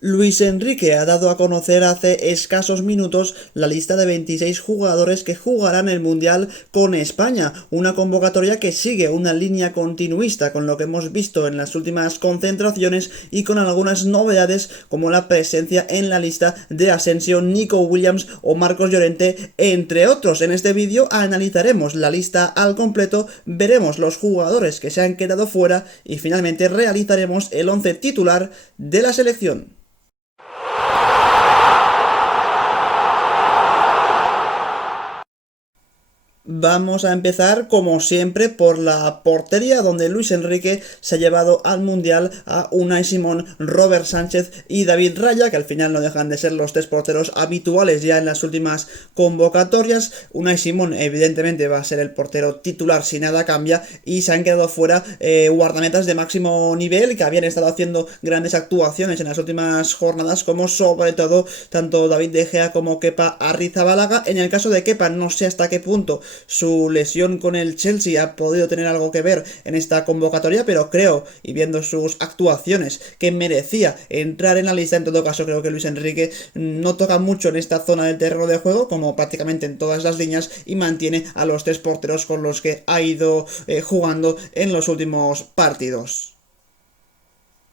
Luis Enrique ha dado a conocer hace escasos minutos la lista de 26 jugadores que jugarán el Mundial con España, una convocatoria que sigue una línea continuista con lo que hemos visto en las últimas concentraciones y con algunas novedades como la presencia en la lista de Asensio, Nico Williams o Marcos Llorente, entre otros. En este vídeo analizaremos la lista al completo, veremos los jugadores que se han quedado fuera y finalmente realizaremos el 11 titular de la selección. Vamos a empezar, como siempre, por la portería, donde Luis Enrique se ha llevado al Mundial a Unai Simón, Robert Sánchez y David Raya, que al final no dejan de ser los tres porteros habituales ya en las últimas convocatorias. Unai Simón, evidentemente, va a ser el portero titular si nada cambia, y se han quedado fuera guardametas de máximo nivel que habían estado haciendo grandes actuaciones en las últimas jornadas, como sobre todo tanto David De Gea como Kepa Arrizabalaga. En el caso de Kepa, no sé hasta qué punto su lesión con el Chelsea ha podido tener algo que ver en esta convocatoria, pero creo, y viendo sus actuaciones, que merecía entrar en la lista. En todo caso, creo que Luis Enrique no toca mucho en esta zona del terreno de juego, como prácticamente en todas las líneas, y mantiene a los tres porteros con los que ha ido jugando en los últimos partidos.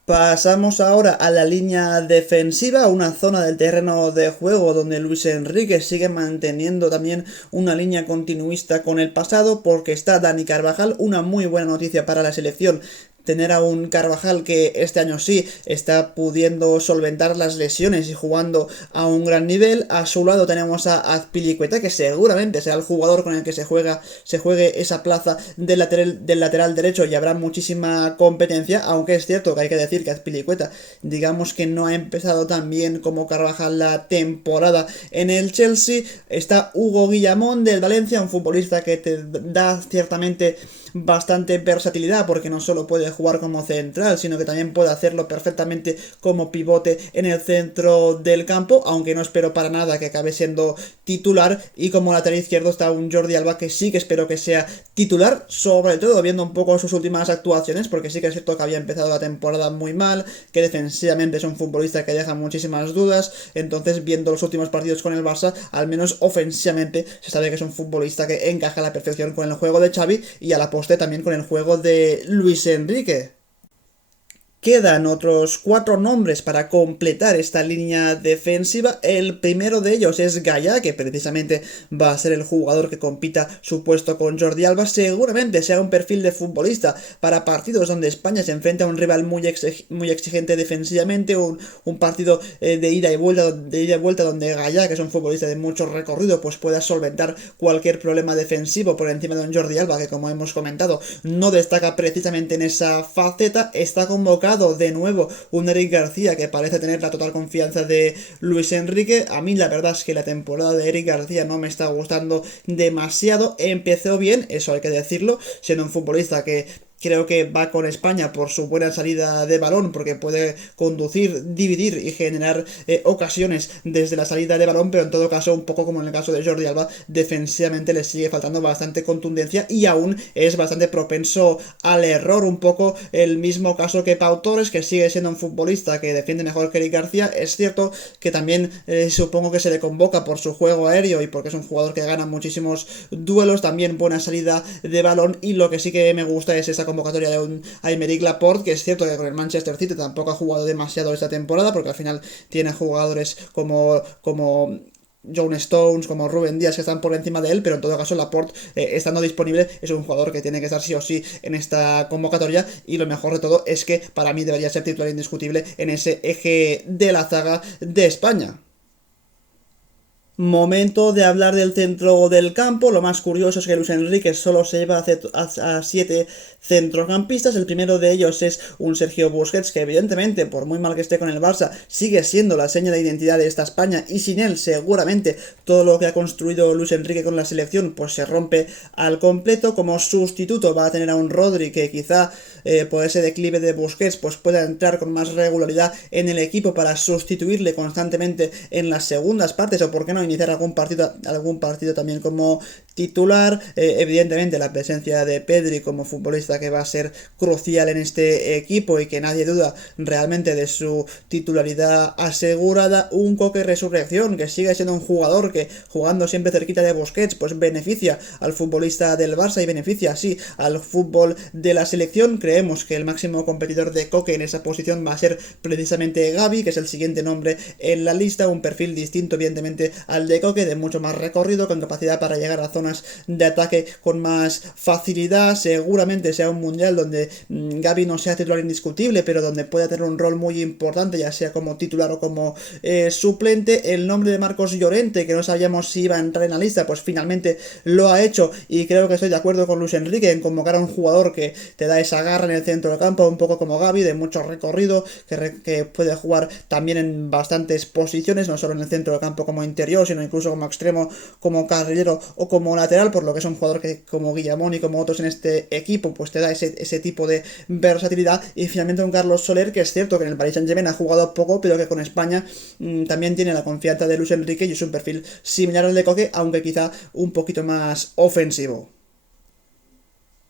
Pasamos ahora a la línea defensiva, una zona del terreno de juego donde Luis Enrique sigue manteniendo también una línea continuista con el pasado, porque está Dani Carvajal, una muy buena noticia para la selección. Tener a un Carvajal que este año sí está pudiendo solventar las lesiones y jugando a un gran nivel. A su lado tenemos a Azpilicueta, que seguramente será el jugador con el que se juegue esa plaza del lateral derecho, y habrá muchísima competencia, aunque es cierto que hay que decir que Azpilicueta, digamos que no ha empezado tan bien como Carvajal la temporada en el Chelsea. Está Hugo Guillamón del Valencia, un futbolista que te da ciertamente bastante versatilidad, porque no solo puede jugar como central, sino que también puede hacerlo perfectamente como pivote en el centro del campo, aunque no espero para nada que acabe siendo titular. Y como lateral izquierdo está un Jordi Alba, que sí que espero que sea titular, sobre todo viendo un poco sus últimas actuaciones, porque sí que es cierto que había empezado la temporada muy mal, que defensivamente es un futbolista que deja muchísimas dudas. Entonces, viendo los últimos partidos con el Barça, al menos ofensivamente se sabe que es un futbolista que encaja a la perfección con el juego de Xavi y a la postre también con el juego de Luis Enrique. Quedan otros 4 nombres para completar esta línea defensiva. El primero de ellos es Gaya, que precisamente va a ser el jugador que compita su puesto con Jordi Alba. Seguramente sea un perfil de futbolista para partidos donde España se enfrenta a un rival muy exigente defensivamente, un partido de ida y vuelta donde Gaya, que es un futbolista de mucho recorrido, pues pueda solventar cualquier problema defensivo por encima de un Jordi Alba, que, como hemos comentado, no destaca precisamente en esa faceta. Está convocado de nuevo un Eric García, que parece tener la total confianza de Luis Enrique. A mí la verdad es que la temporada de Eric García no me está gustando demasiado. Empezó bien, eso hay que decirlo, siendo un futbolista que creo que va con España por su buena salida de balón, porque puede conducir, dividir y generar ocasiones desde la salida de balón, pero en todo caso, un poco como en el caso de Jordi Alba, defensivamente le sigue faltando bastante contundencia y aún es bastante propenso al error. Un poco el mismo caso que Pau Torres, que sigue siendo un futbolista que defiende mejor que Eric García. Es cierto que también supongo que se le convoca por su juego aéreo y porque es un jugador que gana muchísimos duelos, también buena salida de balón, y lo que sí que me gusta es esa convocatoria de un Aymeric Laporte, que es cierto que con el Manchester City tampoco ha jugado demasiado esta temporada, porque al final tiene jugadores como John Stones, como Rubén Díaz, que están por encima de él, pero en todo caso Laporte, estando disponible, es un jugador que tiene que estar sí o sí en esta convocatoria, y lo mejor de todo es que para mí debería ser titular indiscutible en ese eje de la zaga de España. Momento de hablar del centro del campo. Lo más curioso es que Luis Enrique solo se lleva a 7 centrocampistas. El primero de ellos es un Sergio Busquets, que evidentemente, por muy mal que esté con el Barça, sigue siendo la seña de identidad de esta España, y sin él seguramente todo lo que ha construido Luis Enrique con la selección pues se rompe al completo. Como sustituto va a tener a un Rodri, que quizá por ese declive de Busquets pues pueda entrar con más regularidad en el equipo para sustituirle constantemente en las segundas partes, o por qué no iniciar algún partido también como titular. Evidentemente la presencia de Pedri como futbolista que va a ser crucial en este equipo y que nadie duda realmente de su titularidad asegurada. Un Coque resurrección que sigue siendo un jugador que jugando siempre cerquita de Busquets pues beneficia al futbolista del Barça y beneficia así al fútbol de la selección. Creemos que el máximo competidor de Coque en esa posición va a ser precisamente Gavi, que es el siguiente nombre en la lista, un perfil distinto evidentemente al de Coque, de mucho más recorrido, con capacidad para llegar a zonas de ataque con más facilidad. Seguramente sea un mundial donde Gavi no sea titular indiscutible, pero donde pueda tener un rol muy importante, ya sea como titular o como suplente. El nombre de Marcos Llorente, que no sabíamos si iba a entrar en la lista, pues finalmente lo ha hecho, y creo que estoy de acuerdo con Luis Enrique en convocar a un jugador que te da esa garra en el centro del campo, un poco como Gavi, de mucho recorrido, que puede jugar también en bastantes posiciones, no solo en el centro del campo como interior, sino incluso como extremo, como carrilero o como lateral, por lo que es un jugador que como Guillamón y como otros en este equipo pues te da ese tipo de versatilidad. Y finalmente un Carlos Soler, que es cierto que en el Paris Saint-Germain ha jugado poco, pero que con España también tiene la confianza de Luis Enrique y es un perfil similar al de Coque, aunque quizá un poquito más ofensivo.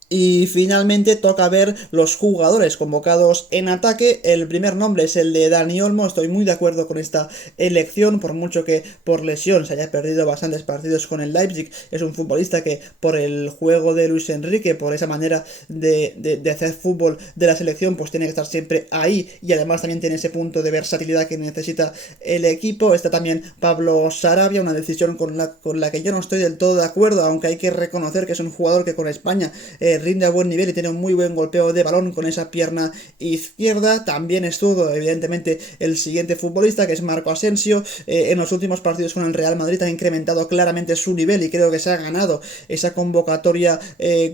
Y finalmente toca ver los jugadores convocados en ataque. El primer nombre es el de Dani Olmo. Estoy muy de acuerdo con esta elección, por mucho que por lesión se haya perdido bastantes partidos con el Leipzig. Es un futbolista que por el juego de Luis Enrique, por esa manera de hacer fútbol de la selección, pues tiene que estar siempre ahí, y además también tiene ese punto de versatilidad que necesita el equipo. Está también Pablo Sarabia, una decisión con la que yo no estoy del todo de acuerdo, aunque hay que reconocer que es un jugador que con España rinde a buen nivel y tiene un muy buen golpeo de balón con esa pierna izquierda. También estuvo evidentemente el siguiente futbolista, que es Marco Asensio. En los últimos partidos con el Real Madrid ha incrementado claramente su nivel y creo que se ha ganado esa convocatoria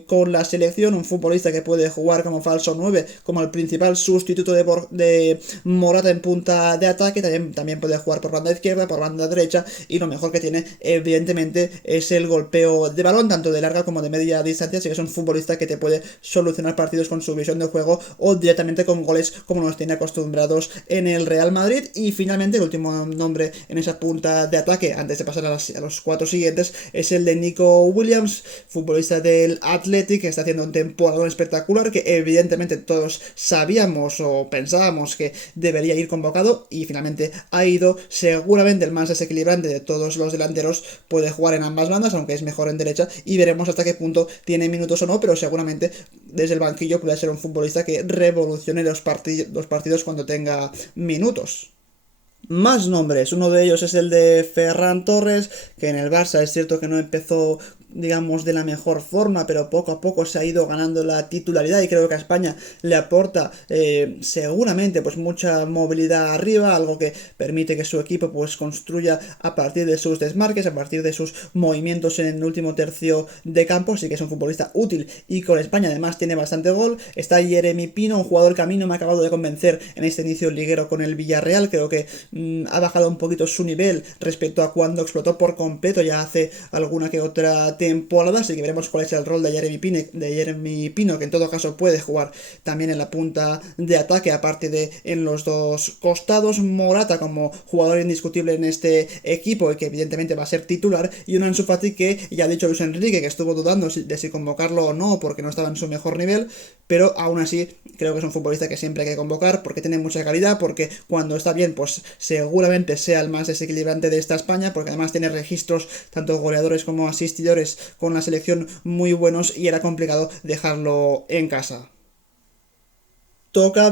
con la selección. Un futbolista que puede jugar como falso 9, como el principal sustituto de Morata en punta de ataque. También puede jugar por banda izquierda, por banda derecha, y lo mejor que tiene evidentemente es el golpeo de balón, tanto de larga como de media distancia, así que es un futbolista que te puede solucionar partidos con su visión de juego o directamente con goles, como nos tiene acostumbrados en el Real Madrid. Y finalmente el último nombre en esa punta de ataque, antes de pasar a los cuatro siguientes, es el de Nico Williams, futbolista del Athletic, que está haciendo un temporada espectacular, que evidentemente todos sabíamos o pensábamos que debería ir convocado, y finalmente ha ido. Seguramente el más desequilibrante de todos los delanteros, puede jugar en ambas bandas, aunque es mejor en derecha, y veremos hasta qué punto tiene minutos o no, pero seguramente desde el banquillo puede ser un futbolista que revolucione los partidos cuando tenga minutos. Más nombres, uno de ellos es el de Ferran Torres, que en el Barça es cierto que no empezó, digamos, de la mejor forma, pero poco a poco se ha ido ganando la titularidad, y creo que a España le aporta seguramente pues mucha movilidad arriba, algo que permite que su equipo pues construya a partir de sus desmarques, a partir de sus movimientos en el último tercio de campo. Así que es un futbolista útil, y con España además tiene bastante gol. Está Yeremy Pino, un jugador que a mí no me ha acabado de convencer en este inicio liguero con el Villarreal. Creo que ha bajado un poquito su nivel respecto a cuando explotó por completo ya hace alguna que otra temporada, así que veremos cuál es el rol de Yeremy Pino, que en todo caso puede jugar también en la punta de ataque, aparte de en los dos costados. Morata como jugador indiscutible en este equipo y que evidentemente va a ser titular, y un Ansu Fati que ya ha dicho Luis Enrique que estuvo dudando de si convocarlo o no porque no estaba en su mejor nivel, pero aún así creo que es un futbolista que siempre hay que convocar porque tiene mucha calidad, porque cuando está bien pues seguramente sea el más desequilibrante de esta España, porque además tiene registros tanto goleadores como asistidores con la selección muy buenos, y era complicado dejarlo en casa. Toca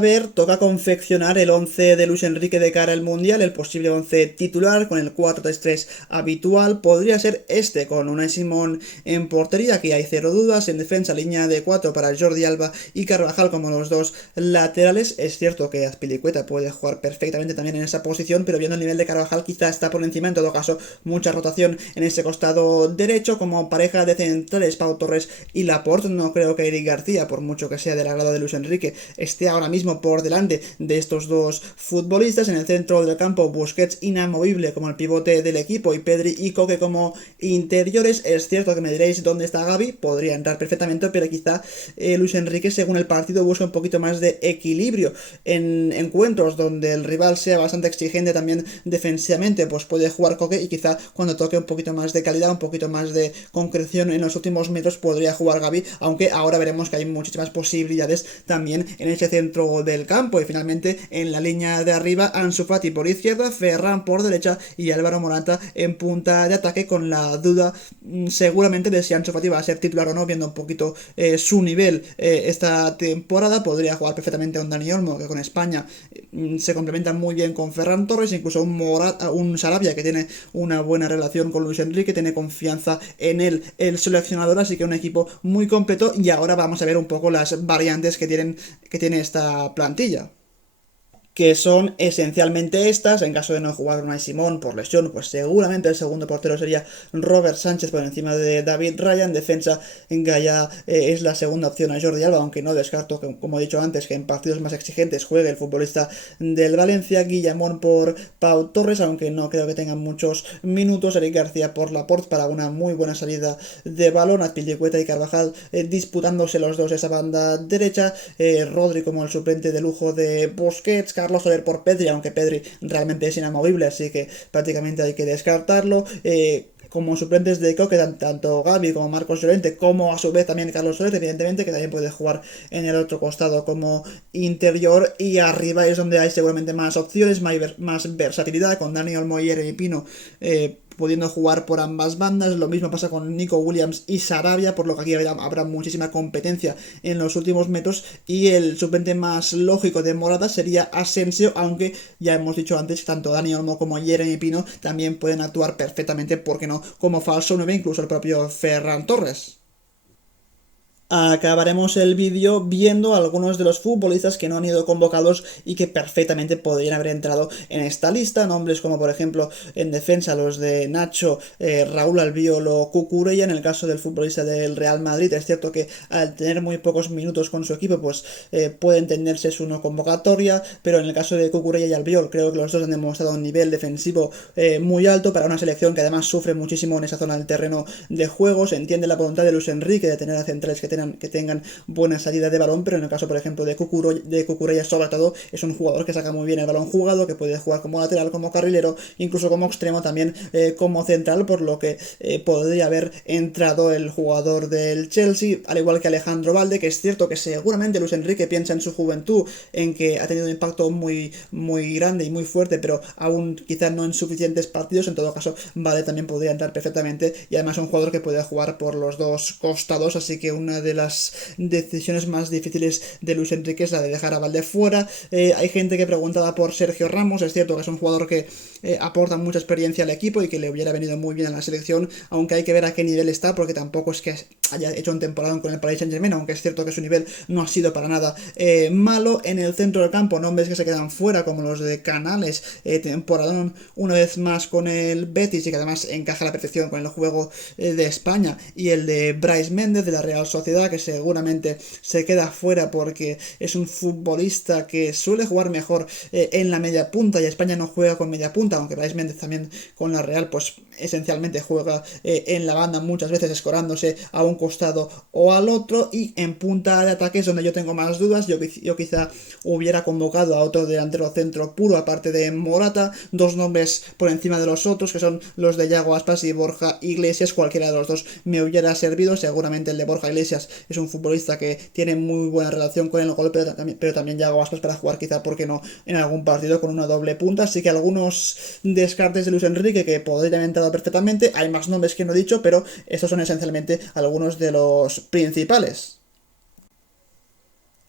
confeccionar el 11 de Luis Enrique de cara al Mundial, el posible 11 titular con el 4-3-3 habitual. Podría ser este, con Unai Simón en portería, aquí hay cero dudas. En defensa, línea de 4 para Jordi Alba y Carvajal como los dos laterales. Es cierto que Azpilicueta puede jugar perfectamente también en esa posición, pero viendo el nivel de Carvajal quizá está por encima. En todo caso, mucha rotación en ese costado derecho, como pareja de centrales Pau Torres y Laporte. No creo que Eric García, por mucho que sea del agrado de Luis Enrique, esté ahora mismo por delante de estos dos futbolistas. En el centro del campo, Busquets inamovible como el pivote del equipo y Pedri y Koke como interiores. Es cierto que me diréis dónde está Gavi, podría entrar perfectamente, pero quizá Luis Enrique, según el partido, busca un poquito más de equilibrio en encuentros donde el rival sea bastante exigente también defensivamente, pues puede jugar Koke y quizá cuando toque un poquito más de calidad, un poquito más de concreción en los últimos metros podría jugar Gavi, aunque ahora veremos que hay muchísimas posibilidades también en ese centro del campo. Y finalmente en la línea de arriba, Ansu Fati por izquierda, Ferran por derecha y Álvaro Morata en punta de ataque, con la duda seguramente de si Ansu Fati va a ser titular o no, viendo un poquito su nivel esta temporada. Podría jugar perfectamente a un Dani Olmo, que con España se complementa muy bien con Ferran Torres, incluso un Sarabia que tiene una buena relación con Luis Enrique, tiene confianza en él el seleccionador, así que un equipo muy completo. Y ahora vamos a ver un poco las variantes que tiene esta plantilla, que son esencialmente estas. En caso de no jugar Unai Simón por lesión, pues seguramente el segundo portero sería Robert Sánchez por encima de David Raya. En defensa, Gaya es la segunda opción a Jordi Alba, aunque no descarto que, como he dicho antes, que en partidos más exigentes juegue el futbolista del Valencia. Guillamón por Pau Torres, aunque no creo que tengan muchos minutos. Eric García por Laporte para una muy buena salida de balón. Azpilicueta y Carvajal disputándose los dos esa banda derecha. Rodri como el suplente de lujo de Busquets. Carlos Soler por Pedri, aunque Pedri realmente es inamovible, así que prácticamente hay que descartarlo. Como suplentes de Koke, tanto Gavi como Marcos Llorente, como a su vez también Carlos Soler, evidentemente, que también puede jugar en el otro costado como interior. Y arriba es donde hay seguramente más opciones, más versatilidad, con Dani Olmo y Jeremy Pino pudiendo jugar por ambas bandas. Lo mismo pasa con Nico Williams y Sarabia, por lo que aquí habrá muchísima competencia en los últimos metros. Y el suplente más lógico de Morata sería Asensio, aunque ya hemos dicho antes que tanto Dani Olmo como Jeremy Pino también pueden actuar perfectamente, porque no, como falso 9, incluso el propio Ferran Torres. Acabaremos el vídeo viendo a algunos de los futbolistas que no han ido convocados y que perfectamente podrían haber entrado en esta lista. Nombres como, por ejemplo, en defensa los de Nacho, Raúl Albiol o Cucurella. En el caso del futbolista del Real Madrid, es cierto que al tener muy pocos minutos con su equipo, pues puede entenderse su no convocatoria, pero en el caso de Cucurella y Albiol, creo que los dos han demostrado un nivel defensivo muy alto para una selección que además sufre muchísimo en esa zona del terreno de juego. Se entiende la voluntad de Luis Enrique de tener a centrales que tengan buena salida de balón, pero en el caso, por ejemplo, de Cucurella, sobre todo, es un jugador que saca muy bien el balón jugado, que puede jugar como lateral, como carrilero, incluso como extremo, también como central, por lo que podría haber entrado el jugador del Chelsea, al igual que Alejandro Valde, que es cierto que seguramente Luis Enrique piensa en su juventud, en que ha tenido un impacto muy, muy grande y muy fuerte, pero aún quizás no en suficientes partidos. En todo caso, Valde también podría entrar perfectamente, y además es un jugador que puede jugar por los dos costados, así que una de las decisiones más difíciles de Luis Enrique es la de dejar a Valde fuera. Hay gente que preguntaba por Sergio Ramos. Es cierto que es un jugador que aporta mucha experiencia al equipo y que le hubiera venido muy bien a la selección, aunque hay que ver a qué nivel está, porque tampoco es que haya hecho un temporada con el Paris Saint-Germain, aunque es cierto que su nivel no ha sido para nada malo. En el centro del campo, nombres que se quedan fuera, como los de Canales, temporadón una vez más con el Betis, y que además encaja a la perfección con el juego de España, y el de Brais Méndez de la Real Sociedad, que seguramente se queda fuera porque es un futbolista que suele jugar mejor en la media punta, y España no juega con media punta, aunque Brais Méndez también con la Real pues esencialmente juega en la banda, muchas veces escorándose a un costado o al otro. Y en punta de ataque es donde yo tengo más dudas. Yo quizá hubiera convocado a otro delantero centro puro aparte de Morata, dos nombres por encima de los otros, que son los de Yago Aspas y Borja Iglesias. Cualquiera de los dos me hubiera servido. Seguramente el de Borja Iglesias es un futbolista que tiene muy buena relación con el gol, pero también Yago Aspas para jugar quizá, porque no, en algún partido con una doble punta. Así que algunos descartes de Luis Enrique que podrían haber entrado perfectamente. Hay más nombres que no he dicho, pero estos son esencialmente algunos de los principales.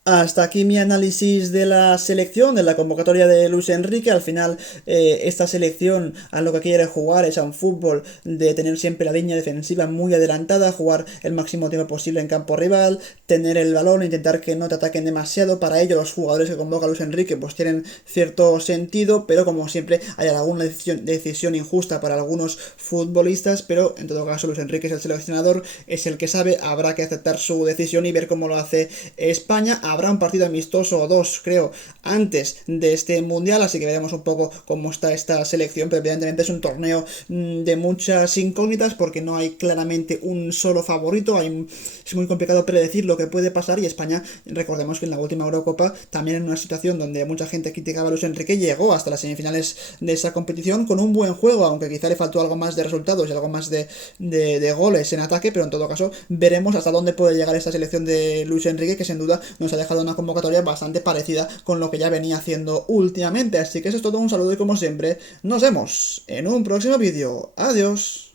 Hasta aquí mi análisis de la selección, de la convocatoria de Luis Enrique. Al final, esta selección a lo que quiere jugar es a un fútbol de tener siempre la línea defensiva muy adelantada, jugar el máximo tiempo posible en campo rival, tener el balón, intentar que no te ataquen demasiado. Para ello, los jugadores que convoca Luis Enrique pues tienen cierto sentido, pero como siempre hay alguna decisión injusta para algunos futbolistas. Pero en todo caso, Luis Enrique es el seleccionador, es el que sabe, habrá que aceptar su decisión y ver cómo lo hace España. habrá un partido amistoso o dos, creo, antes de este mundial, así que veremos un poco cómo está esta selección, pero evidentemente es un torneo de muchas incógnitas porque no hay claramente un solo favorito, es muy complicado predecir lo que puede pasar y España, recordemos que en la última Eurocopa, también en una situación donde mucha gente criticaba a Luis Enrique, llegó hasta las semifinales de esa competición con un buen juego, aunque quizá le faltó algo más de resultados y algo más de goles en ataque, pero en todo caso veremos hasta dónde puede llegar esta selección de Luis Enrique, que sin duda nos ha dejado una convocatoria bastante parecida con lo que ya venía haciendo últimamente. Así que eso es todo, un saludo y como siempre, nos vemos en un próximo vídeo. Adiós.